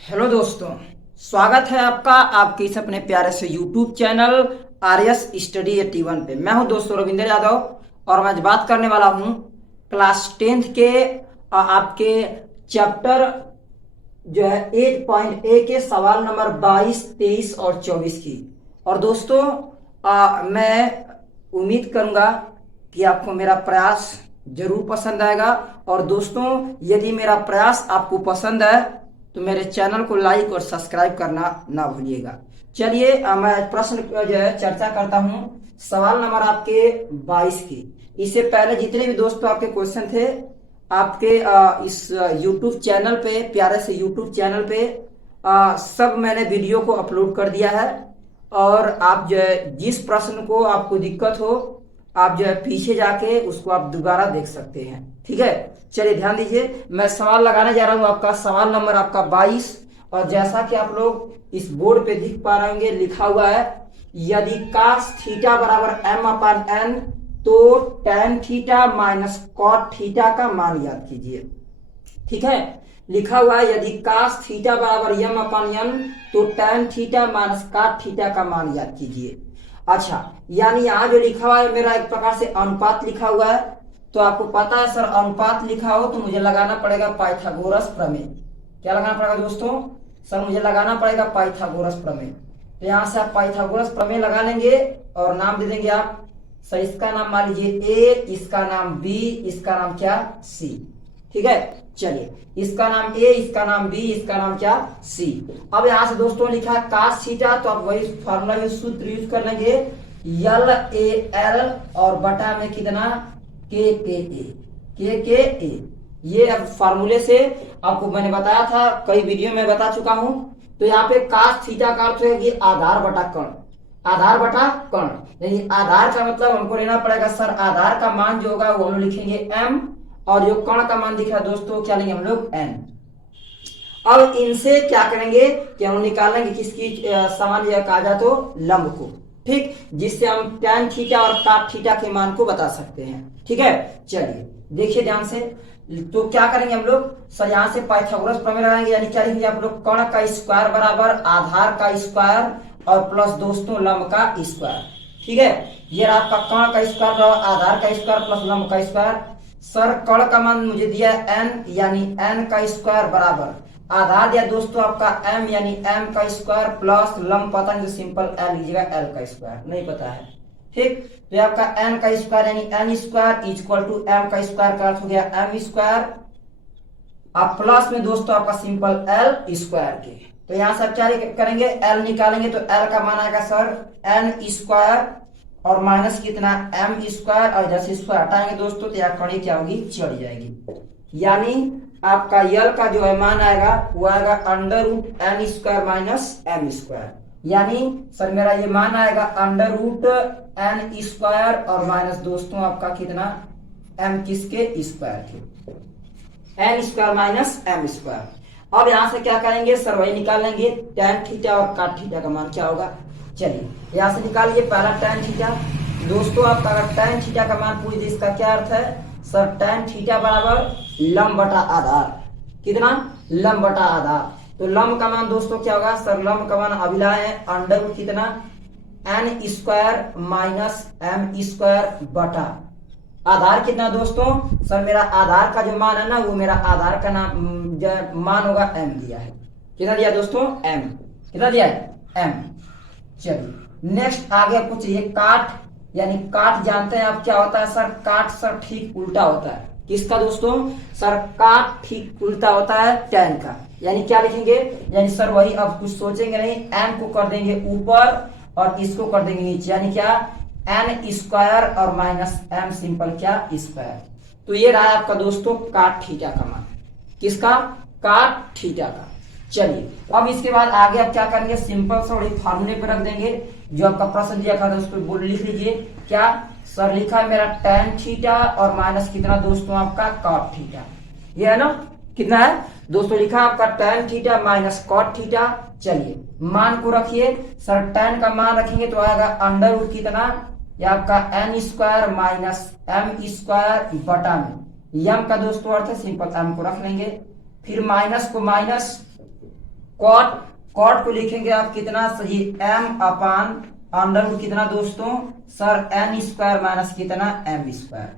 Hello दोस्तों, स्वागत है आपका आपके इस अपने प्यारे से YouTube channel R S study 81 पे। मैं हूं दोस्तों रविंद्र यादव और मैं आज बात करने वाला हूं क्लास 10th के आपके चैप्टर जो है 8.A के सवाल नंबर 22, 23 और 24 की। और दोस्तों मैं उम्मीद करूंगा कि आपको मेरा प्रयास जरूर पसंद आएगा। और दोस्तों, यदि मेरा प्रयास आपको पसंद है तो मेरे चैनल को लाइक और सब्सक्राइब करना ना भूलिएगा। चलिए मैं प्रश्न जो है चर्चा करता हूं सवाल नंबर आपके 22 की। इससे पहले जितने भी दोस्तों आपके क्वेश्चन थे आपके इस यूट्यूब चैनल पे, प्यारे से यूट्यूब चैनल पे सब मैंने वीडियो को अपलोड कर दिया है। और आप जो है जिस प्रश्न को आपको दिक्कत हो आप जो है पीछे जाके उसको आप दोबारा देख सकते हैं। ठीक है, चलिए ध्यान दीजिए। मैं सवाल लगाने जा रहा हूं आपका सवाल नंबर आपका 22। और जैसा कि आप लोग इस बोर्ड पे दिख पा रहे होंगे लिखा हुआ है, यदि cos थीटा बराबर m/n तो tan theta minus cot theta का मान याद कीजिए। ठीक है, लिखा हुआ है यदि cos थीटा बराबर m/n तो tan theta minus cot theta का मान याद कीजिए। अच्छा, यानी यहाँ जो लिखा हुआ है मेरा एक प्रकार से अनुपात लिखा हुआ है। तो आपको पता है सर, अनुपात लिखा हो तो मुझे लगाना पड़ेगा पाइथागोरस प्रमेय। क्या लगाना पड़ेगा दोस्तों? सर मुझे लगाना पड़ेगा पाइथागोरस प्रमेय। तो यहाँ से आप पाइथागोरस प्रमेय लगा लेंगे और नाम दे देंगे आप। सर इसका नाम मान लीजिए ए, इसका नाम बी, इसका नाम क्या सी। ठीक है, चलिए इसका नाम ए, इसका नाम बी, इसका नाम क्या सी। अब यहाँ से दोस्तों लिखा है cos थीटा, तो आप वही फॉर्मूला यूज सूत्र यूज कर लेंगे यल ए एल और बटा में कितना के ए। ये अब फार्मूले से आपको मैंने बताया था, कई वीडियो में बता चुका हूं। तो यहाँ पे cos थीटा का अर्थ है कि आधार बटा कर्ण, आधार बटा कर्ण। यानी आधार का मतलब हमको लेना पड़ेगा सर, आधार का मान जो होगा वो हम लोग लिखेंगे m और जो कर्ण का मान दिख रहा है दोस्तों क्या लेंगे हम लोग n। अब इनसे क्या करेंगे कि हम निकालेंगे किसकी सामान्य कहा जाए तो लंब को। ठीक, जिससे हम tan थीटा और cot थीटा के मान को बता सकते हैं। ठीक है, चलिए देखिए ध्यान से। तो क्या करेंगे हम लोग सर, यहाँ से पाइथागोरस प्रमेय लगाएंगे। यानी क्या लिखेंगे आप लोग, कर्ण का स्क्वायर बराबर आधार का स्क्वायर और प्लस दोस्तों लंब का स्क्वायर। ठीक है, ये आपका कर्ण का स्क्वायर बराबर आधार का स्क्वायर प्लस लंब का स्क्वायर। सर कर्ण का मान मुझे दिया है n, यानी n का स्क्वायर बराबर आधार दिया दोस्तों आपका m, यानी m का स्क्वायर प्लस लंब पता नहीं तो सिंपल l लीजिएगा, l का स्क्वायर नहीं पता है। ठीक, तो ये आपका n का स्क्वायर यानी n square equal to m का स्क्वायर का अर्थ हो गया m स्क्वायर। आप प्लस में दोस्तों आपका सिंपल l स्क्वायर के। तो यहां से आप क्या करेंगे, l निकालेंगे तो l का मान आएगा सर n स्क्वायर और माइनस कितना m स्क्वायर, और इधर से स्क्वायर हटाएंगे दोस्तों तो यहाँ कड़ी क्या होगी, चढ़ जाएगी। यानी आपका यल का जो है मान आएगा वो आएगा under root n square minus m square. यानी सर मेरा ये मान आएगा अंडर रूट n स्क्वायर और माइनस दोस्तों आपका कितना m किसके स्क्वायर के, n square minus m square. अब यहां से क्या करेंगे सर, वही निकाल लेंगे tan थीटा और cot थीटा का मान क्या होगा। चलिए यहां से निकालिए पहला tan थीटा। दोस्तों आपका अगर tan थीटा का मान पूछ दे इसका क्या अर्थ है सर, tan थीटा बराबर लंब बटा आधार, कितना लंब बटा आधार। तो लंब का मान दोस्तों क्या होगा सर, लंब का मान अभी लाए हैं अंडर रूट कितना n square minus m square बटा आधार कितना दोस्तों सर, मेरा आधार का जो मान है ना वो मेरा आधार का नाम मान होगा m दिया है। कितना दिया दोस्तों m, कितना दिया है m। चलिए नेक्स्ट आ गया कुछ ये काट, यानी काट जानते हैं आप क्या होता है सर, काट सर ठीक उल्टा होता है। किसका दोस्तों सर, काट ठीक उल्टा होता है tan का। यानी क्या लिखेंगे, यानी सर वही अब कुछ सोचेंगे नहीं, m को कर देंगे ऊपर और इसको कर देंगे नीचे, यानी क्या n स्क्वायर और माइनस m सिंपल क्या स्क्वायर। तो ये रहा आपका दोस्तों काट थीटा का मान, किसका काट थीटा का। चलिए अब इसके बाद आगे आप क्या करेंगे, सिंपल सा वही फार्मूले पे रख देंगे जो आपका प्रश्न दिया था उस पर बोल लिख लीजिए। क्या सर लिखा है मेरा tan थीटा और माइनस कितना दोस्तों आपका cot थीटा, ये है ना, कितना है दोस्तों लिखा आपका tan theta minus cot theta. चलिए मान को रखिए सर, tan का मान रखेंगे तो आएगा अंडर रूट कितना, ये आपका n square minus m square बटा में m का दोस्तों अर्थ है सिंपल m को रख लेंगे, फिर माइनस को माइनस कॉट कॉट को लिखेंगे आप कितना सही, m अपान अंडर रूट कितना दोस्तों सर n स्क्वायर माइनस कितना m square,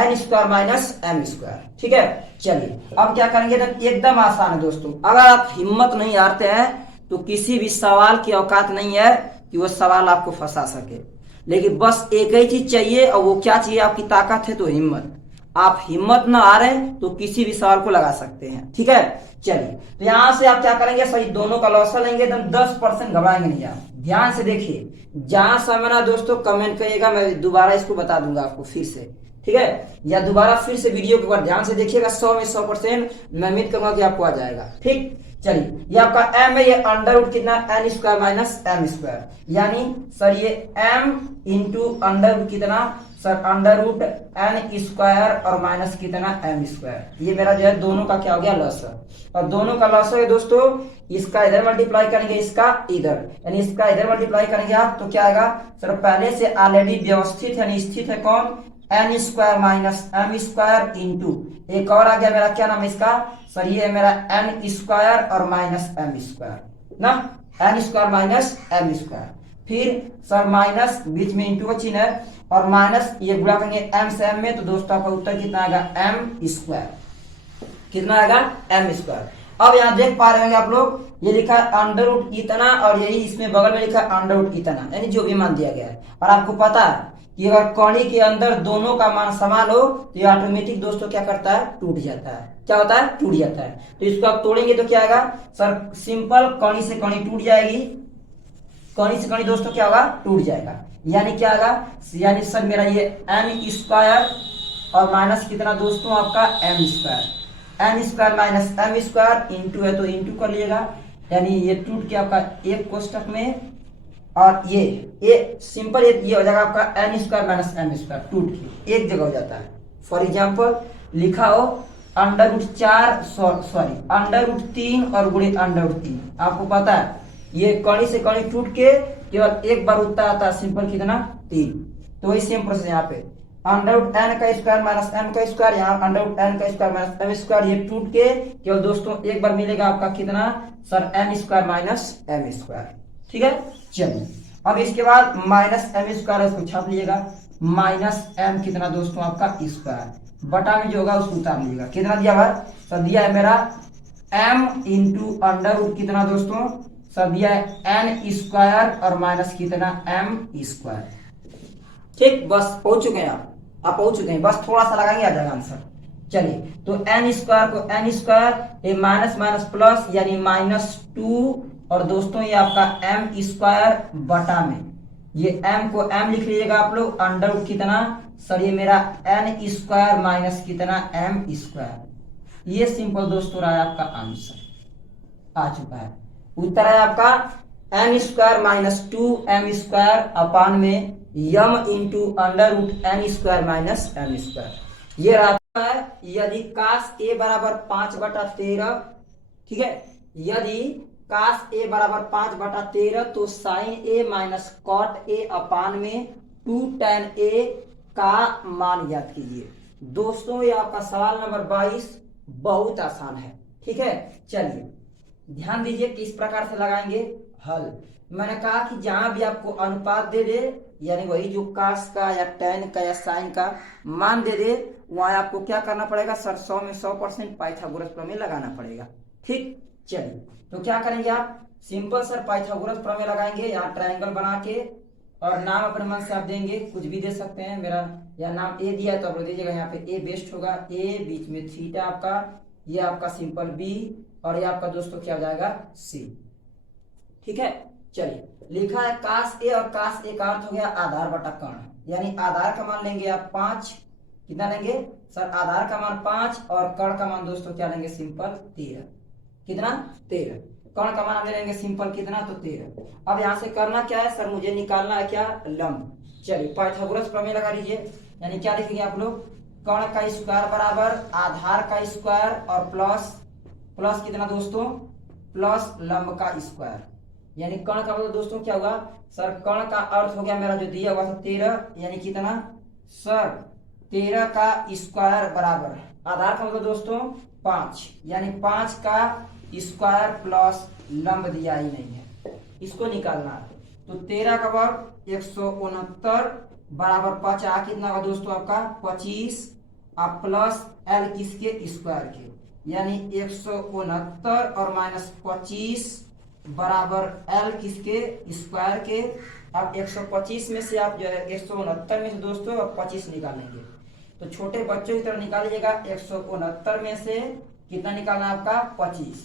n square minus m square. ठीक है, चलिए अब क्या करेंगे, एकदम आसान है दोस्तों। अगर आप हिम्मत नहीं हारते हैं तो किसी भी सवाल की औकात नहीं है कि वो सवाल आपको फंसा सके, लेकिन बस एक ही चीज चाहिए, और वो क्या चाहिए, आपकी ताकत है तो हिम्मत। आप हिम्मत ना आ रहे तो किसी भी सवाल को लगा सकते हैं। ठीक है, चलिए तो यहां से आप क्या करेंगे, सही दोनों का लॉसल लेंगे, एकदम 10% घबराएंगे नहीं आप। ध्यान से देखिए, जहां समय ना दोस्तों कमेंट करिएगा, मैं दोबारा इसको बता दूंगा आपको फिर से। ठीक है, या दोबारा फिर से वीडियो को ध्यान से देखिएगा, 100 में 100% मैं उम्मीद करूंगा कि आपको आ जाएगा। ठीक, चलिए ये आपका m है, ये अंडर रूट कितना n square minus m square, यानी सर ये m इंटू अंडर रूट कितना sir under root n square और माइनस कितना m स्क्वायर। ये मेरा जो है दोनों का क्या हो गया लॉसर, और दोनों का लॉसर है दोस्तों, इसका इधर मल्टीप्लाई करेंगे, इसका इधर, यानी इसका इधर मल्टीप्लाई करेंगे आप तो क्या आएगा सर, पहले से ऑलरेडी व्यवस्थित यानी स्थित है कौन, n square minus m square into एक और आ गया मेरा, क्या नाम है इसका सर, ये है मेरा n स्क्वायर और माइनस m स्क्वायर ना, n square minus m square, फिर सर माइनस बीच में इंटू का चिन्ह है, और माइनस ये गुणा करेंगे m से m में, तो दोस्तों आपका उत्तर कितना आएगा m स्क्वायर, कितना आएगा m स्क्वायर। अब यहाँ देख पा रहे होंगे आप लोग, ये लिखा है अंडर रूट इतना, और यही इसमें बगल में लिखा है अंडर रूट इतना, यानी जो भी मान दिया गया है। और आपको पता है कि अगर कौड़ी के अंदर दोनों का मान समान हो तो ये ऑटोमेटिक दोस्तों क्या करता है, टूट जाता है। क्या होता है, टूट जाता है। तो इसको आप तोड़ेंगे तो क्या आएगा सर, सिंपल कौड़ी से कौड़ी टूट जाएगी, कौड़ी से कौड़ी दोस्तों क्या होगा, टूट जाएगा, यानी क्या आएगा, यानी सर मेरा ये n स्क्वायर और माइनस कितना दोस्तों आपका m square, n square minus m square into है तो इंटू कर लिएगा, यानी ये टूट के आपका एक कोष्टक में, और ये सिंपल ये हो जाएगा आपका n square minus m square, टूट के एक जगह हो जाता है। फॉर एग्जाम्पल लिखा हो under root 4 sorry under root 3 और गुणे अंडर रूट 3, आपको पता है ये कड़ी से कड़ी टूट के केवल एक बार उत्तर आता है, सिंपल कितना 3। तो वही सेम प्रोसेस यहाँ पे अंडर रूट n का स्क्वायर माइनस m का स्क्वायर, यहाँ अंडर रूट n का स्क्वायर माइनस m स्क्वायर, ये टूट के केवल दोस्तों एक बार मिलेगा आपका कितना sir n square minus m square. ठीक है, चलिए अब इसके बाद माइनस m स्क्वायर उसको छाप लीजिएगा, माइनस m कितना दोस्तों आपका स्क्वायर, बटा में जो होगा उसको उतार लीजिएगा, कितना दिया हुआ सर, दिया है मेरा m इंटू अंडर रूट कितना दोस्तों सर, दिया है n स्क्वायर और माइनस कितना m स्क्वायर। ठीक, बस पहुंच चुके हैं आप पहुंच चुके हैं, बस थोड़ा सा लगाएंगे आ जाएगा आंसर। चलिए तो n स्क्वायर को n स्क्वायर, ये माइनस माइनस प्लस यानी -2, और दोस्तों ये आपका m स्क्वायर बटा में, ये m को m लिख लीजिएगा आप लोग, अंडर रूट कितना सर, ये मेरा n स्क्वायर माइनस कितना m स्क्वायर। ये सिंपल दोस्तों रहा आपका आंसर आ चुका है, उत्तर है आपका n square minus 2m square upon में m into under root n square minus m square. ये रहा है यदि काश a बराबर 5/13, ठीक है, यदि काश a बराबर 5/13 तो sine a minus cot a upon में 2 tan a का मान ज्ञात कीजिए। दोस्तों ये आपका सवाल नंबर 22 बहुत आसान है। ठीक है, चलिए ध्यान दीजिए किस प्रकार से लगाएंगे हल। मैंने कहा कि जहां भी आपको अनुपात दे दे, यानी वही जो काश का या tan का या साइन का मान दे दे, वहां आपको क्या करना पड़ेगा सर, 100 में 100% पाइथागोरस प्रमेय लगाना पड़ेगा। ठीक, चलिए तो क्या करेंगे आप, सिंपल सर पाइथागोरस प्रमेय लगाएंगे, यहाँ ट्रायंगल बना के, और नाम अपने मन से आप देंगे, कुछ भी दे सकते हैं। मेरा यहाँ नाम ए दिया है तो आप लोग दीजिएगा, यहाँ पे ए बेस्ट होगा, ए बीच में थीटा आपका, ये आपका सिंपल बी, और ये आपका दोस्तों क्या हो जाएगा सी। ठीक है, चलिए लिखा है काश ए, और काश ए का अर्थ हो गया आधार बटा कर्ण, यानी आधार का मान लेंगे आप 5, कितना लेंगे सर, आधार का मान 5 और कर्ण का मान दोस्तों क्या लेंगे सिंपल 13, कितना 13, कर्ण का मान हम लेंगे सिंपल कितना तो 13। अब यहाँ से करना क्या है सर, मुझे निकालना है क्या लंब। चलिए पाइथागोरस प्रमेय लगा लीजिए, यानी क्या लिखेंगे आप लोग, कर्ण का स्क्वायर बराबर आधार का स्क्वायर और प्लस कितना दोस्तों, प्लस लंब का स्क्वायर, यानी कर्ण का मतलब दोस्तों क्या होगा सर, कर्ण का अर्थ हो गया मेरा जो दिया हुआ था 13, यानी कितना सर 13 का स्क्वायर बराबर आधार का मतलब दोस्तों 5, यानी 5 का स्क्वायर प्लस लंब दिया ही नहीं है, इसको निकालना है। तो 13 का वर्ग 169 बराबर 50 कितना होगा दोस्तों आपका 25 अब प्लस एल किसके स्क्वायर के, यानी 169 और माइनस 25 बराबर एल किसके स्क्वायर के। अब 125 में से आप जो है 169 में से दोस्तों अब 25 निकालेंगे, तो छोटे बच्चों की तरह निकालिएगा। 169 में से कितना निकालना है आपका 25,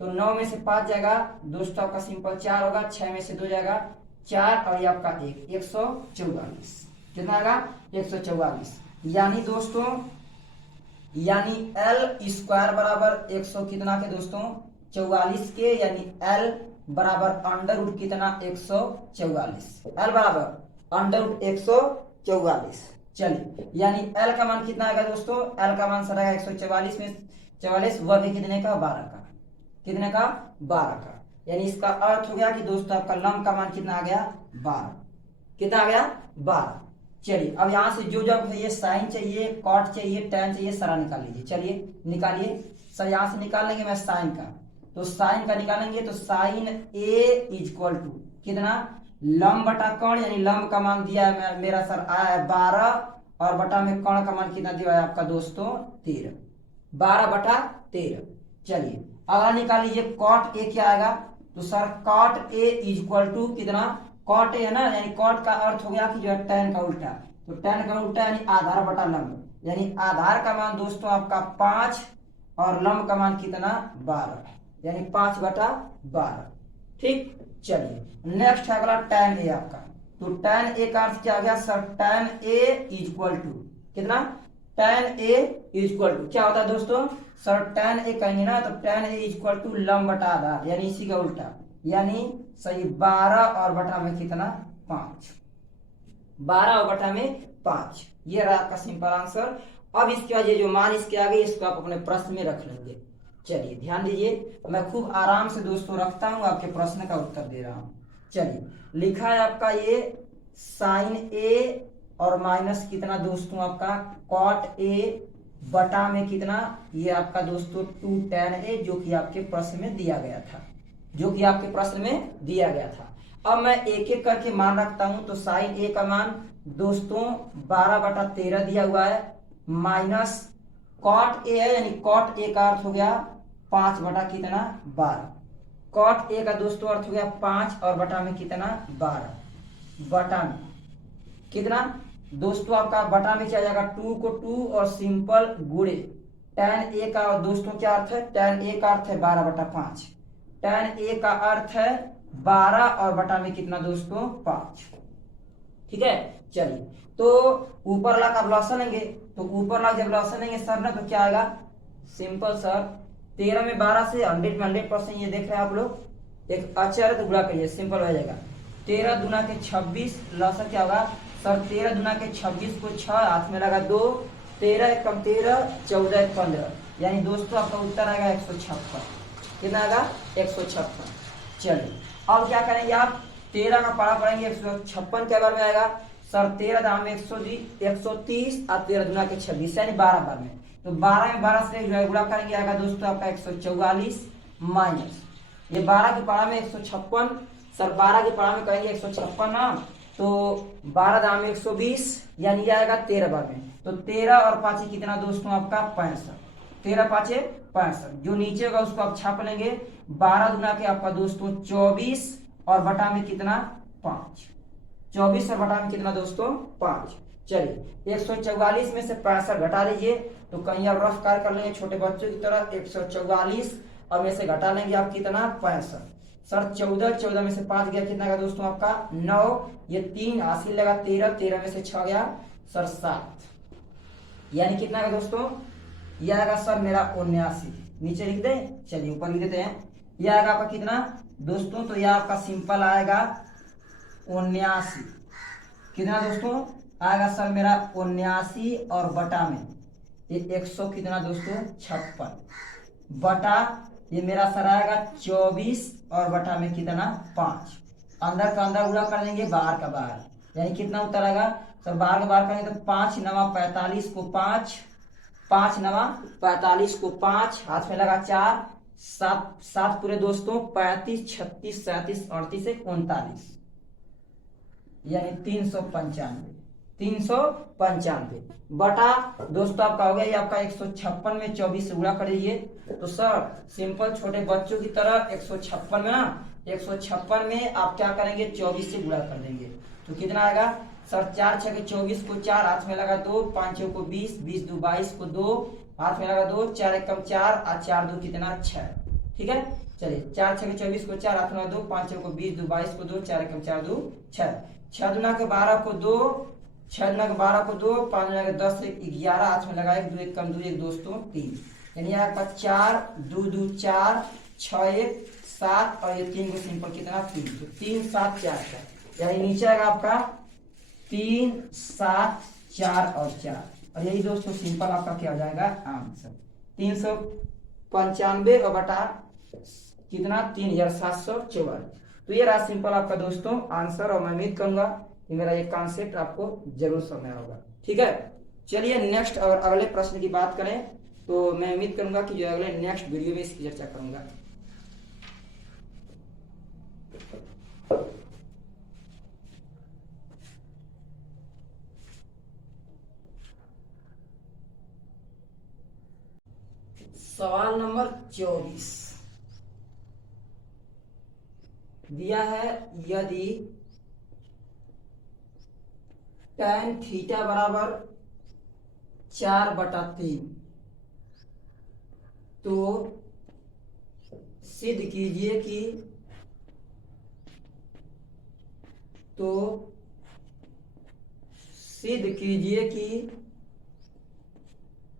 तो 9 में से 5 जाएगा दोस्तों आपका सिंपल 4 होगा, 6 में से 2 जाएगा 4 और ये आपका 144 कितना आएगा 144। यानी दोस्तों यानी एल स्क्वायर बराबर 100 कितना के दोस्तों 44 के, यानी एल बराबर अंडर रूट कितना 144, एल बराबर अंडर रूट 144। चलिए यानी एल का मान कितना आएगा दोस्तों, एल का मान सर आएगा 144 में 44 वर्ग कितने का 12 का, कितने का 12 का। यानी इसका अर्थ हो गया कि दोस्तों आपका लंब का मान कितना आ गया 12, कितना आ गया 12। चलिए अब यहां से जो जब ये साइन चाहिए, कॉट चाहिए, टैन चाहिए, सारा निकाल लीजिए। चलिए निकालिए सर, यहां से निकाल लेंगे मैं साइन का, तो साइन का निकालेंगे तो साइन ए इक्वल टू कितना लंब बटा कर्ण, यानी लंब का मान दिया है मेरा सर आया है 12 और बटा में कर्ण का मान कितना दिया है आपका दोस्तों 13, 12 बटा 13। चलिए अगला निकाल लीजिए कॉट ए क्या आएगा, तो sir cot A equal to कितना कॉट ए है ना, यानी कॉट का अर्थ हो गया कि जो है टैन का उल्टा, तो टैन का उल्टा यानी आधार बटा लंब, यानी आधार का मान दोस्तों आपका 5 और लंब का मान कितना 12, यानी 5 बटा 12। ठीक, चलिए नेक्स्ट है अगला टैन ए आपका, तो टैन ए का अर्थ क्या आ गया sir, tan A equal to कितना टैन ए इक्वल टू क्या होता है दोस्तों सर, टैन ए कहेंगे ना तो टैन ए इक्वल टू लंब बटा आधार, यानी इसी का उल्टा, यानी सही 12 और बटा में कितना 5, 12 और बटा में 5, ये रहा आपका सिंपल आंसर। अब इसके बाद ये जो मान इसके आगे इसको आप अपने प्रश्न में रख लेंगे। चलिए ध्यान दीजिए, मैं खूब आराम से दोस्तों रखता हूं, आपके प्रश्न का उत्तर दे रहा हूं। चलिए लिखा है आपका ये साइन ए और माइनस कितना दोस्तों आपका कॉट ए बटा में कितना ये आपका दोस्तों 2 टैन ए, जो कि आपके प्रश्न में दिया गया था, जो कि आपके प्रश्न में दिया गया था। अब मैं एक एक करके मान रखता हूं, तो साइन ए का मान दोस्तों 12 बटा 13 दिया हुआ है, माइनस कॉट ए है, यानी कॉट ए का अर्थ हो गया 5 बटा कितना 12, कॉट ए का दोस्तों अर्थ हो गया 5 और बटा में कितना 12, बटा में कितना दोस्तों आपका बटा में क्या जाएगा 2 को 2 और सिंपल गुणे टैन ए का दोस्तों क्या अर्थ है, टैन ए का अर्थ है 12 बटा 5, टैन ए का अर्थ है 12 और बटा में कितना दोस्तों 5। ठीक है, चलिए तो ऊपर ला का लॉसन लेंगे, तो ऊपर ला जब लॉसन लेंगे सर ना तो क्या आएगा सिंपल सर 13 में 12 से 100 में 100%, ये देख रहे हैं आप लोग, एक अचर तो गुणा करिए सिंपल हो जाएगा। 13 दूना के 26 लॉसन क्या होगा सर, 13 दूना के 26 को 6 हाथ में लगा 2, 13 एक कम 13, 14 एक 15, यानी दोस्तों आपका उत्तर आएगा 156, कितना आएगा 156। चलिए अब क्या करेंगे आप 13 का पारा पढ़ेंगे 156 के बार में आएगा सर, 13 दाम में 130 और 13 दुना के 26 यानी 12 बार में, तो 12 में 12 से गुणा करेंगे आएगा दोस्तों आपका 144 माइनस ये 12 की पारा में 156 सर, 12 की पारा में करेंगे 156 ना, तो 12 दाम में 120 यानी ये आएगा 13 बार में, तो 13 और 5 कितना दोस्तों आपका 65, 13 5 65, जो नीचे होगा उसको आप छाप लेंगे, 12 गुना के आपका दोस्तों 24 और बटा में कितना 5, 24 और बटा में कितना दोस्तों 5। चलिए 144 में से 65 घटा लीजिए, तो कहीं आप रफ कार कर लेंगे छोटे बच्चों की तरह, 144 और में से घटा लेंगे आप कितना 65 सर, 14 में से 5 गया कितना का दोस्तों आपका 9, ये 3 हासिल लगा 13, 13 में से 6 गया सर 7, यानी कितना का दोस्तों यह आएगा सर मेरा 79, नीचे लिख दे, चलिए ऊपर लिख देते हैं, यह आएगा आपका कितना दोस्तों, तो यह आपका सिंपल आएगा 79, कितना दोस्तों आएगा सर मेरा 79 और बटा में ये 100 कितना दोस्तों 56, बटा ये मेरा सर आएगा 24 और बटा में कितना 5, अंदर का अंदर गुणा कर देंगे बाहर का बाहर, यानी कितना उत्तर आएगा सर, बाहर का बाहर करेंगे तो 5 नवा 45 को 5, 5 नवा 45 को 5 हाथ में लगा 4, सात सात पूरे दोस्तों 35, 36, 37, 38 से 39, यानी 395। 395 बटा दोस्तों आपका हो गया ये आपका 156 में 24 से गुणा कर दीजिए। तो सर सिंपल छोटे बच्चों की तरह 156 में ना 156 में आप क्या करेंगे 24 से गुणा कर देंगे। तो कितना आएगा सर 4 छके 24 को 4 हाथ में लगा 2, 5 को 20, 20 2 22 को 2 हाथ में लगा 2, 4 एकम 4 और 4 2 कितना 6। ठीक है चलिए 4 छके 24 को 4 हाथ में लगा 2, 5 को 20 2 22 को 2, 4 एकम 4 2 6, 6 दुना के 12 को 2, 6 दुना के 12 को 2, 5 दुना के 10 11 हाथ में लगा 1 2 1 कम 2 1 दोस्तों 3, यानी आपका 4 2 2 4 6 1 7 और ये 3 को सिंपल कितना 3, तो 3 7 4 का, यानी नीचे आएगा आपका 3 7 4 और 4, और यही दोस्तों सिंपल आपका क्या हो जाएगा आंसर 395 और बटा कितना 3744। तो ये रहा सिंपल आपका दोस्तों आंसर, और मैं उम्मीद करूंगा कि मेरा ये कॉन्सेप्ट आपको जरूर समझ में होगा। ठीक है चलिए नेक्स्ट और अगले प्रश्न की बात करें तो मैं उम्मीद करूंगा कि जो अगले नेक्स्ट वीडियो में इसकी चर्चा करूंगा। सवाल नंबर 24 दिया है, यदि tan थीटा बराबर 4/3 तो सिद्ध कीजिए कि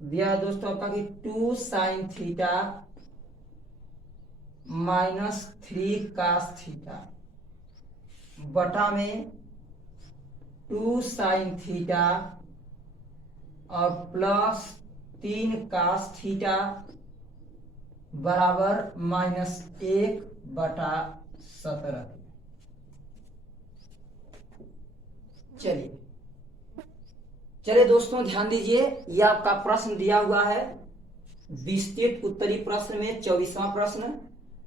दिया दोस्तों आपका कि 2 sin थीटा -3 cos थीटा बटा में 2 sin थीटा और प्लस 3 cos थीटा बराबर -1/17। चलिए दोस्तों ध्यान दीजिए, यह आपका प्रश्न दिया हुआ है विस्तृत उत्तरी प्रश्न में 24वां प्रश्न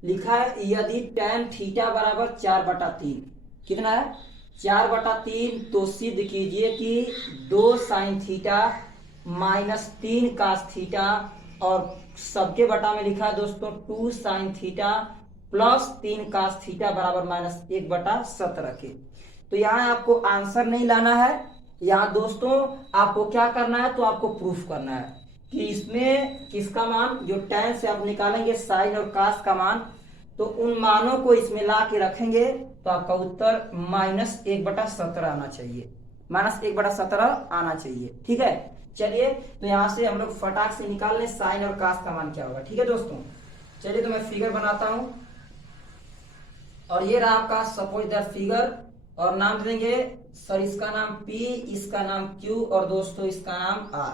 लिखा है, यदि tan थीटा बराबर 4/3 कितना है 4/3 तो सिद्ध कीजिए कि 2 sin थीटा -3 cos थीटा और सबके बटा में लिखा है दोस्तों 2 sin theta plus 3 cos theta बराबर -1/17 के। तो यहाँ आपको आंसर नहीं लाना है, यहाँ दोस्तों आपको क्या करना है तो आपको प्रूफ करना है कि इसमें किसका मान जो tan से आप निकालेंगे sin और cos का मान, तो उन मानों को इसमें ला के रखेंगे तो आपका उत्तर -1/17 आना चाहिए, -1/17 आना चाहिए। ठीक है चलिए तो यहाँ से हम लोग फटाक से निकाल लें sin और cos का मान क्या होगा। ठीक है दोस्तों चलिए तो मैं फिगर बनाता हूं, और ये रहा आपका सपोज दैट फिगर, और नाम देंगे सर इसका नाम P, इसका नाम Q और दोस्तों इसका नाम R।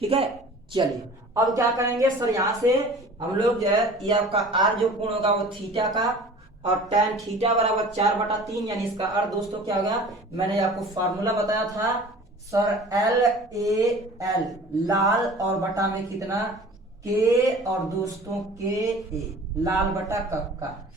ठीक है चलिए अब क्या करेंगे सर, यहाँ से हम लोग जो है ये आपका R जो कोण होगा वो थीटा का, और tan थीटा बराबर 4/3 यानी इसका अर्थ दोस्तों क्या होगा, मैंने आपको फार्मूला बताया था सर LAL लाल और बटा में कितना K और दोस्तों KA लाल बटा कक्का,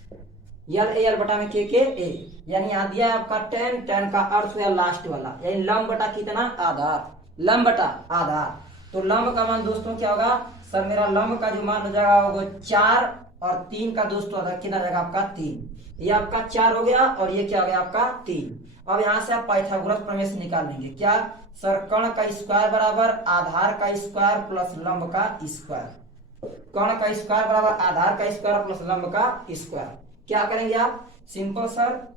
LAL बटा में KA, यानी यहाँ दिया है आपका tan का अर्थ हुआ लास्ट वाला, यानी लंब बटा कितना आधार, लंब बटा आधार। तो लंब का मान दोस्तों क्या होगा सर, मेरा लंब का जो मान हो जाएगा होगा 4 और 3 का दोस्तों कितना जाएगा आपका 3, ये आपका 4 हो गया और ये क्या हो गया आपका 3। अब यहाँ से आप पाइथागोरस प्रमेय से निकाल लेंगे क्या सर, कर्ण का स्क्वायर बराबर आधार का स्क्वायर प्लस लंब का स्क्वायर, कर्ण का स्क्वायर बराबर आधार का स्क्वायर प्लस लंब का स्क्वायर। क्या करेंगे आप सिंपल सर,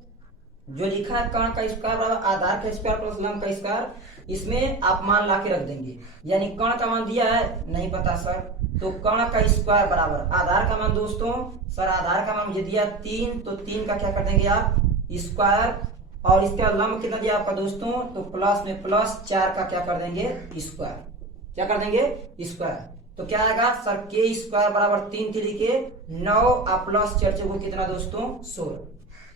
जो लिखा है कर्ण का स्क्वायर बराबर आधार का स्क्वायर प्लस लंब का स्क्वायर, इसमें आप मान ला के रख देंगे, यानी कर्ण का मान दिया है नहीं पता सर, तो कर्ण का स्क्वायर बराबर आधार का मान दोस्तों सर, आधार का मान मुझे दिया 3, तो 3 का क्या कर देंगे आप स्क्वायर, और इसका लंब कितना दिया आपका दोस्तों, तो प्लस में प्लस 4 का क्या कर देंगे स्क्वायर, क्या कर देंगे स्क्वायर। तो क्या आएगा सर के स्क्वायर बराबर 3 3 के 9 और प्लस 4 को कितना दोस्तों 16,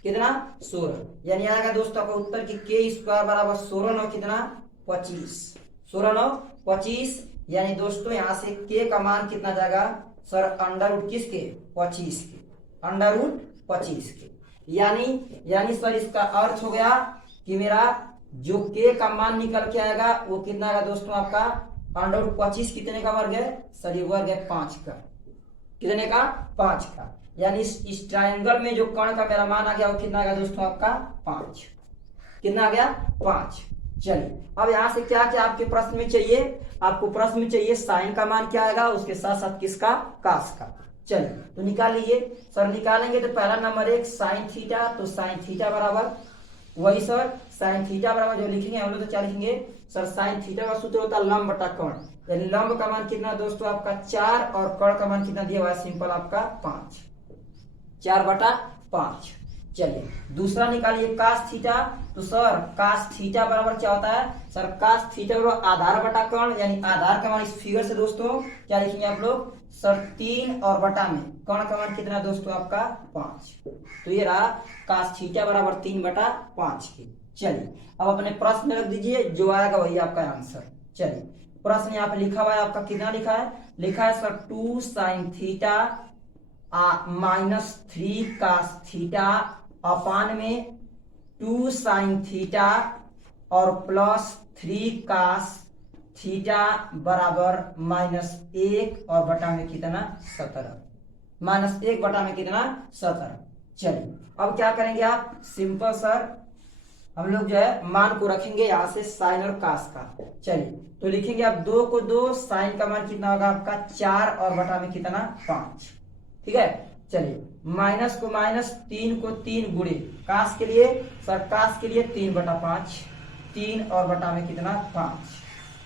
कितना 16, यानी आएगा दोस्तों आपका उत्तर की के स्क्वायर बराबर 16 9 कितना 25, 16 9 25, यानी दोस्तों यहाँ से के का मान कितना जाएगा सर अंडर रूट किसके 25 के, अंडर रूट 25 के। यानी सर इसका अर्थ हो गया कि मेरा जो के का मान निकल के आएगा वो कितना आएगा दोस्तों आपका अंडर रूट 25 कितने का वर्ग है सर, ये वर्ग है 5 का, कितने का 5 का। यानी इस ट्रायंगल में जो कर्ण का मेरा मान आ गया वो कितना आ गया दोस्तों आपका 5, कितना आ गया 5। चलिए अब यहां से क्या क्या आपके प्रश्न में चाहिए, आपको प्रश्न में चाहिए साइन का मान क्या आएगा, उसके साथ साथ किसका कास का। चलिए तो निकाल लीजिए सर। निकालेंगे तो पहला नंबर 1 साइन थीटा, तो साइन थीटा बराबर वही सर साइन थीटा बराबर जो लिखेंगे हम लोग तो क्या लिखेंगे सर, साइन थीटा का सूत्र होता है लंब बटा कर्ण, यानी लंब का मान कितना दोस्तों आपका 4 और कर्ण का मान कितना दिया हुआ है सिंपल आपका 5, 4/5। चलिए दूसरा निकालिए कास थीटा, तो सर कास थीटा बराबर क्या होता है सर, कास थीटा बराबर आधार बटा कर्ण, यानी आधार का मान इस फिगर से दोस्तों क्या लिखेंगे आप लोग सर 3 और बटा में कर्ण का मान कितना दोस्तों आपका 5, तो ये रहा कास थीटा बराबर 3/5 के। चलिए अब अपने प्रश्न में रख दीजिए, जो आएगा वही आपका आंसर। चलिए प्रश्न यहाँ पे लिखा हुआ है आपका, कितना लिखा है, लिखा है sir 2 sine theta -3 cos theta upon में 2 साइन थीटा और +3 कास थीटा बराबर -1 और बटा में कितना 17, -1 बटा में कितना 17। चलिए अब क्या करेंगे आप, सिंपल सर हम लोग जो है मान को रखेंगे यहाँ से साइन और कास का। चलिए तो लिखेंगे आप 2 को 2, साइन का मान कितना होगा आपका 4 और बटा में कितना 5, ठीक है। चलिए माइनस को माइनस, 3 को 3 गुणे कास के लिए सर, कास के लिए 3/5, 3 और बटा में कितना 5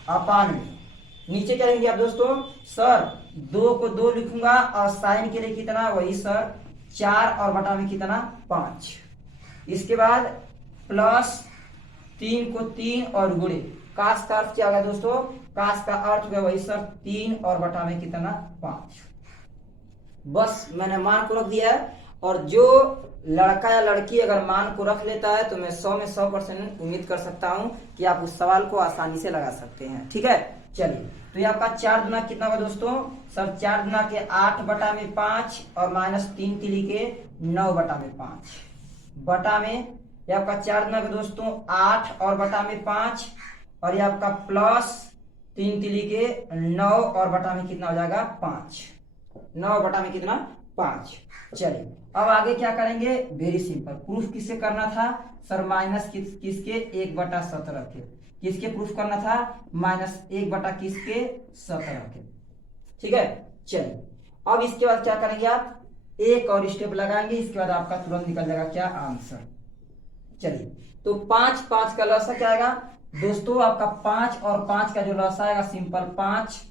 अपान में नीचे करेंगे आप दोस्तों सर 2 को 2 लिखूंगा और साइन के लिए कितना वही सर 4 और बटा में कितना 5, इसके बाद प्लस 3 को 3 और गुणे कास का अर्थ क्या होगा दोस्तों, कास का अर्थ होगा वही सर 3 और बटा में कितना 5। बस मैंने मान को रख दिया है, और जो लड़का या लड़की अगर मान को रख लेता है तो मैं 100 में 100% उम्मीद कर सकता हूं कि आप उस सवाल को आसानी से लगा सकते हैं, ठीक है। चलिए तो ये आपका 4 गुना कितना होगा दोस्तों सर, 4 गुना के 8 बटा में 5 और -3 तिली के 9 बटा में 5 बटा में ये आपका 4 गुना के दोस्तों 8 और बटा में 5 और ये आपका +3 तिली के 9 और बटा में कितना हो जाएगा 5, 9 बटा में कितना 5। चलिए अब आगे क्या करेंगे, वेरी सिंपल, प्रूफ किससे करना था सर, माइनस किसके 1/17 के, किसके प्रूफ करना था -1 बटा किसके 17 के, ठीक है। चलिए अब इसके बाद क्या करेंगे आप, एक और स्टेप लगाएंगे, इसके बाद आपका तुरंत निकल जाएगा क्या आंसर। चलिए तो 5 5 का लसा क्या आएगा दोस्तों आपका 5 और 5 का जो लसा आएगा सिंपल 5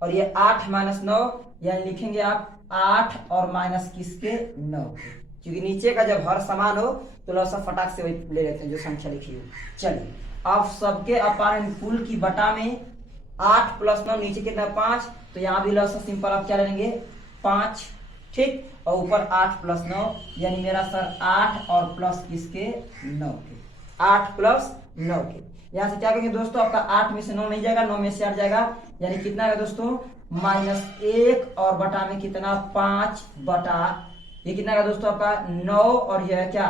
और ये 8 - 9, यानी लिखेंगे आप 8 और माइनस किसके 9 के, क्योंकि नीचे का जब हर समान हो तो लसा फटाक से वही ले लेते हैं जो संख्या लिखी हो। चलिए आप सबके अपान कुल की बटा में 8 + 9 नीचे कितना 5, तो यहाँ भी लसा सिंपल आप क्या लेंगे 5, ठीक, और ऊपर 8 + 9 यानी मेरा सर 8 और प्लस किसके 9 के, 8 + 9 के। यहाँ से क्या करेंगे दोस्तों, आपका 8 में से 9 नहीं जाएगा, 9 में से 8 जाएगा, यानी कितना आएगा दोस्तों -1 और बटा में कितना 5 बटा ये कितना आएगा दोस्तों आपका 9 और यह क्या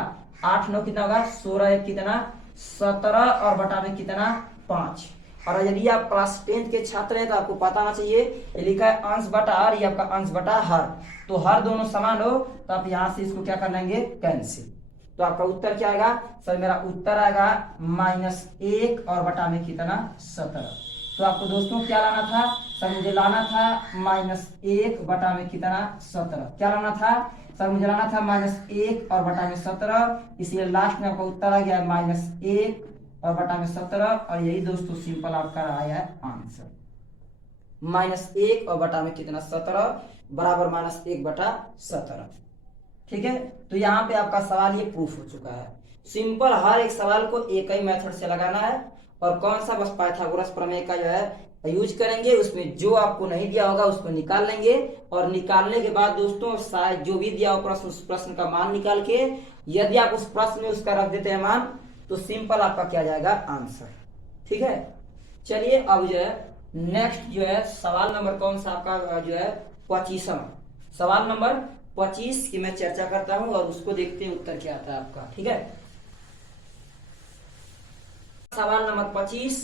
8 9 कितना होगा 16 1 कितना 17 और बटा में कितना 5। और यदि आप क्लास 10th के छात्र हैं तो आपको पता होना चाहिए, ये लिखा है अंश बटा हर, ये आपका अंश बटा हर, तो हर दोनों समान हो तो आप यहाँ से इसको क्या कर लेंगे कैंसिल, तो आपका उत्तर क्या आएगा सर, मेरा उत्तर आएगा -1 और बटा में कितना 17। तो आपको दोस्तों क्या लाना था सर, मुझे लाना था -1 बटा में कितना 17, क्या लाना था सर, मुझे लाना था -1 और बटा में 17, इसलिए लास्ट में आपका उत्तर आ गया -1 और बटा में 17, और यही दोस्तों सिंपल आपका आया है आंसर, -1 और बटा में कितना 17 बराबर -1 बटा 17, ठीक है। तो यहाँ पे आपका सवाल ये प्रूफ हो चुका है। सिंपल हर एक सवाल को एक ही मेथड से लगाना है, और कौन सा बस पाइथागोरस प्रमेय का जो है यूज करेंगे, उसमें जो आपको नहीं दिया होगा उसको निकाल लेंगे, और निकालने के बाद दोस्तों शायद जो भी दिया हो प्रश्न उस प्रश्न का मान निकाल के यदि आप उस प्रश्न में उसका रख देते हैं मान तो सिंपल आपका क्या जाएगा आंसर, ठीक है। चलिए अब जो है नेक्स्ट जो है सवाल नंबर कौन सा आपका जो है 25वां सवाल नंबर 25 की मैं चर्चा करता हूं और उसको देखते हैं उत्तर क्या आता है आपका। ठीक है, सवाल नंबर 25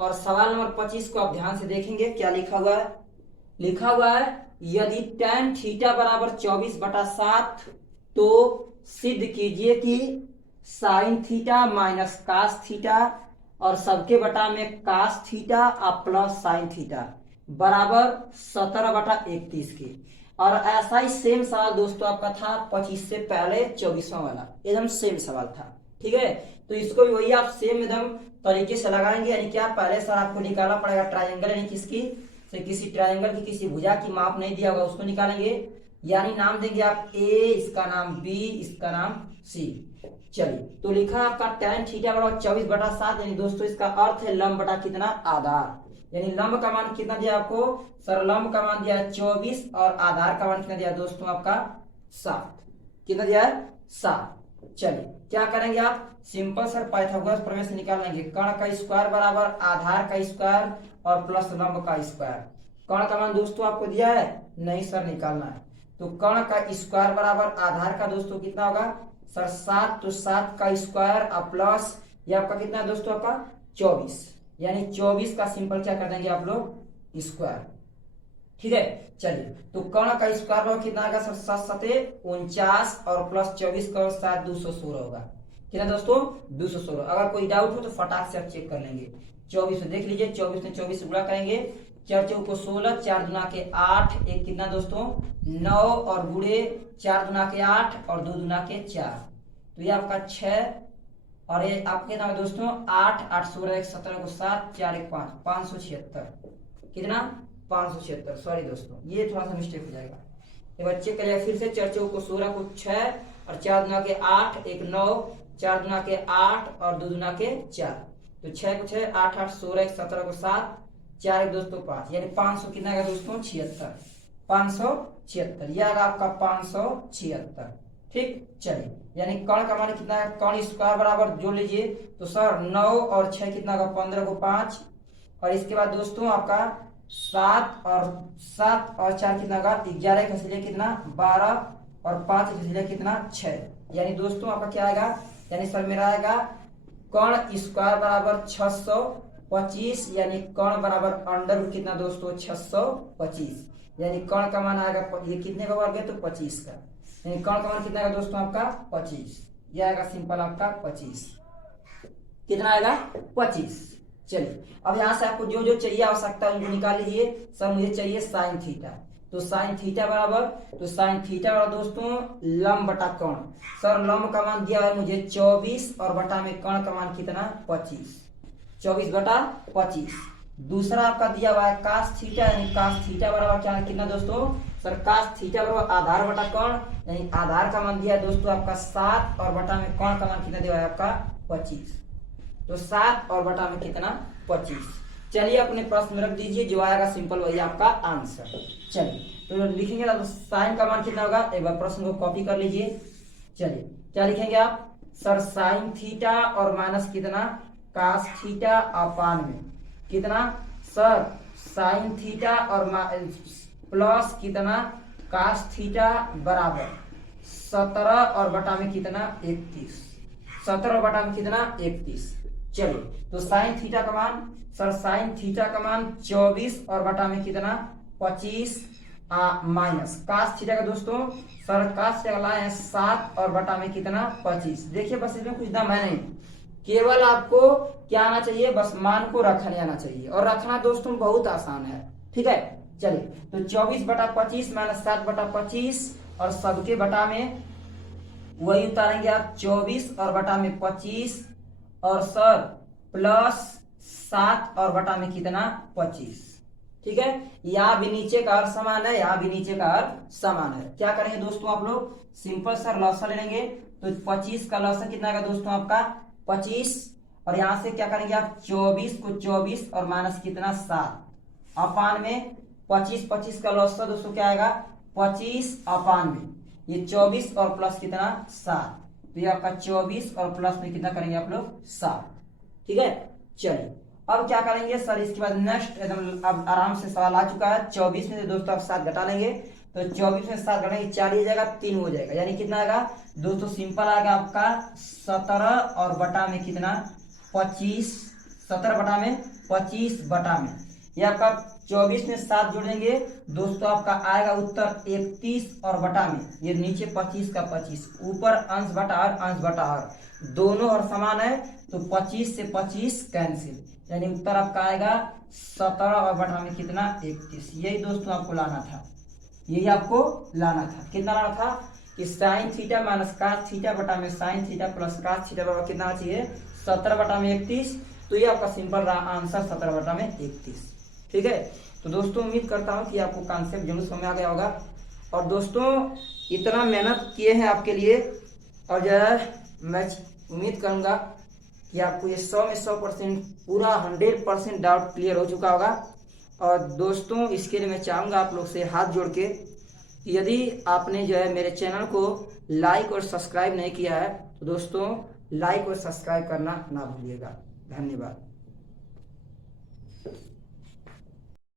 और सवाल नंबर 25 को आप ध्यान से देखेंगे क्या लिखा हुआ है। लिखा हुआ है यदि tan थीटा बराबर 24/7 तो सिद्ध कीजिए कि sine theta minus cos theta और सबके बटा में कास थीटा और प्लस साइन थीटा बराबर 17/31 की। और ऐसा ही सेम सवाल दोस्तों आपका था 25 से पहले 24वां वाला, एकदम सेम सवाल था। ठीक है, तो इसको भी वही आप सेम एकदम तरीके से लगाएंगे। यानी क्या, पहले सर आपको निकालना पड़ेगा ट्राइंगल, यानी किसी ट्राइंगल की किसी भुजा की माप नहीं दिया होगा उसको निकालेंगे। यानी नाम देंगे आप ए, इसका नाम बी, इसका नाम सी। चलिए, तो लिखा आपका tan थीटा बराबर 24/7, यानी दोस्तों इसका अर्थ है लंब बटा कितना, आधार। यानी लंब का मान कितना दिया आपको सर, लंब का मान दिया 24 और आधार का मान कितना दिया दोस्तों आपका 7। कितना दिया है 7। चलिए क्या करेंगे आप, सिंपल सर पाइथागोरस प्रमेय से निकाल लेंगे। कर्ण का स्क्वायर बराबर आधार का स्क्वायर और प्लस लंब का स्क्वायर। कर्ण का मान दोस्तों आपको दिया है नहीं सर, निकालना है। तो कर्ण का स्क्वायर बराबर आधार का दोस्तों कितना होगा सर 7, तो 7 का स्क्वायर और प्लस ये आपका कितना है दोस्तों आपका 24, यानी 24 का सिंपल क्या कर देंगे आप लोग स्क्वायर। ठीक है, चलिए तो कर्ण का स्क्वायर होगा कितना आएगा सर 7 7 49 और प्लस 24 का 7 216 होगा। कितना दोस्तों 216। अगर कोई डाउट हो तो फटाक से आप चेक कर लेंगे। 24 में देख लीजिए, 24 में 24 से गुणा करेंगे, 4 चौको 16, 4 दूना के 8, एक कितना दोस्तों 9 और गुणे 4 दूना के 8 और 2 दूना के 4, तो ये आपका 6 और ये आपके कितना है दोस्तों 8 8 16 17 को 7 4 1 5 576। कितना 576, सॉरी दोस्तों ये थोड़ा सा मिस्टेक हो जाएगा, एक बार चेक करिएगा फिर से। 4 चौको 16 को 6 और 4 दूना के 8, एक 9, 4 दूना के 8 और 2 दूना के 4, तो 6 को 6 8 8 16 17 को 7 4 1 दोस्तों 5, यानी 500 कितना आएगा दोस्तों 76, 576 यह आएगा आपका 576। ठीक, चलिए यानी कर्ण का मान कितना है, कर्ण स्क्वायर बराबर जोड़ लीजिए तो सर 9 और 6 कितना होगा 15 को 5, और इसके बाद दोस्तों आपका 7 और 4 कितना होगा 11 का घसीलिए कितना 12 और 5 घसीलिए कितना 6, यानी दोस्तों आपका क्या आएगा, यानी सर मेरा आएगा कर्ण स्क्वायर बराबर 625, यानी कर्ण बराबर अंडर रूट कितना दोस्तों 625, यानी कर्ण का मान आएगा ये कितने का वर्ग है तो 25 का, यानी कर्ण का मान कितना आएगा दोस्तों आपका 25, ये आएगा सिंपल आपका 25। कितना आएगा 25। चलिए अब यहाँ से आपको जो जो चाहिए आवश्यकता उनको निकाल लीजिए। सर मुझे चाहिए साइन थीटा, तो साइन थीटा बराबर, तो साइन थीटा बराबर दोस्तों लंब बटा कर्ण। सर लंब का मान दिया है मुझे 24 और बटा में कर्ण का मान कितना 25, 24/25। दूसरा आपका दिया हुआ है कास थीटा, यानी कास थीटा बराबर क्या कितना दोस्तों सर कास थीटा बराबर आधार बटा कर्ण, यानी आधार का मान दिया है दोस्तों आपका 7 और बटा में कर्ण का मान कितना दिया है आपका 25, तो 7 और बटा में कितना 25। चलिए अपने प्रश्न में रख दीजिए, जो आएगा सिंपल वही आपका आंसर। चलिए तो लिखेंगे तो साइन का मान कितना होगा, एक बार प्रश्न को कॉपी कर लीजिए। चलिए क्या लिखेंगे आप सर साइन थीटा और माइनस कितना कास थीटा अपान में कितना सर साइन थीटा और प्लस कितना कास थीटा बराबर 17 और बटा में कितना 31, 17 और बटा में कितना 31। चलिए तो साइन थीटा का मान सर साइन थीटा का मान 24 और बटा में कितना 25 माइनस कास थीटा का दोस्तों सर कास थीटा लाए हैं 7 और बटा में कितना 25। देखिए बस इसमें कुछ दाम है नहीं, केवल आपको क्या आना चाहिए, बस मान को रखने आना चाहिए, और रखना दोस्तों बहुत आसान है। ठीक है, चलिए तो 24/25 माइनस 7/25 और सबके बटा में वही उतारेंगे आप 24 और बटा में 25 और सर प्लस 7 और बटा में कितना 25। ठीक है, यहाँ भी नीचे का अर्थ समान है, यहाँ भी नीचे का अर्थ समान है। क्या करेंगे दोस्तों आप लोग सिंपल सर लॉसा ले लेंगे, तो 25 का लॉसा कितना आएगा दोस्तों आपका 25, और यहां से क्या करेंगे आप 24 को 24 और माइनस कितना 7 अपान में 25, 25 का लॉसा दोस्तों क्या आएगा 25 अपान में ये 24 और प्लस कितना 7, तो ये आपका 24 और प्लस में कितना करेंगे आप लोग 7। ठीक है, चलिए अब क्या करेंगे सर, इसके बाद नेक्स्ट एकदम अब आराम से सवाल आ चुका है। 24 में से दोस्तों आप 7 घटा लेंगे तो 24 में 7 घटाएंगे 4 ही जाएगा, 3 हो जाएगा, यानी कितना आएगा दोस्तों, सिंपल आएगा आपका 17 और बटा में कितना 25, 17 बटा में 25 बटा में, ये आपका 24 में 7 जोड़ेंगे दोस्तों आपका आएगा उत्तर 31 और बटा में ये नीचे 25 का 25, ऊपर अंश बटा और अंश बटा और दोनों और समान है तो 25 से 25 कैंसिल, यानी उत्तर आपका आएगा 17 और बटा में कितना 31। यही दोस्तों आपको लाना था, यही आपको लाना था। कितना लाना था कि sine theta minus cos theta बटा में sine theta plus cos theta बराबर कितना चाहिए 17 बटा में 31, तो ये आपका सिंपल रहा आंसर 17 बटा में 31। ठीक है, तो दोस्तों उम्मीद करता हूं कि आपको कॉन्सेप्ट जरूर समझ आ गया होगा। और दोस्तों इतना मेहनत किए हैं आपके लिए, और जो है मैं उम्मीद करूंगा कि आपको ये 100 में 100% पूरा 100% डाउट क्लियर हो चुका होगा। और दोस्तों इसके लिए मैं चाहूँगा आप लोग से हाथ जोड़ के, यदि आपने जो है मेरे चैनल को लाइक और सब्सक्राइब नहीं किया है तो दोस्तों लाइक और सब्सक्राइब करना ना भूलिएगा। धन्यवाद।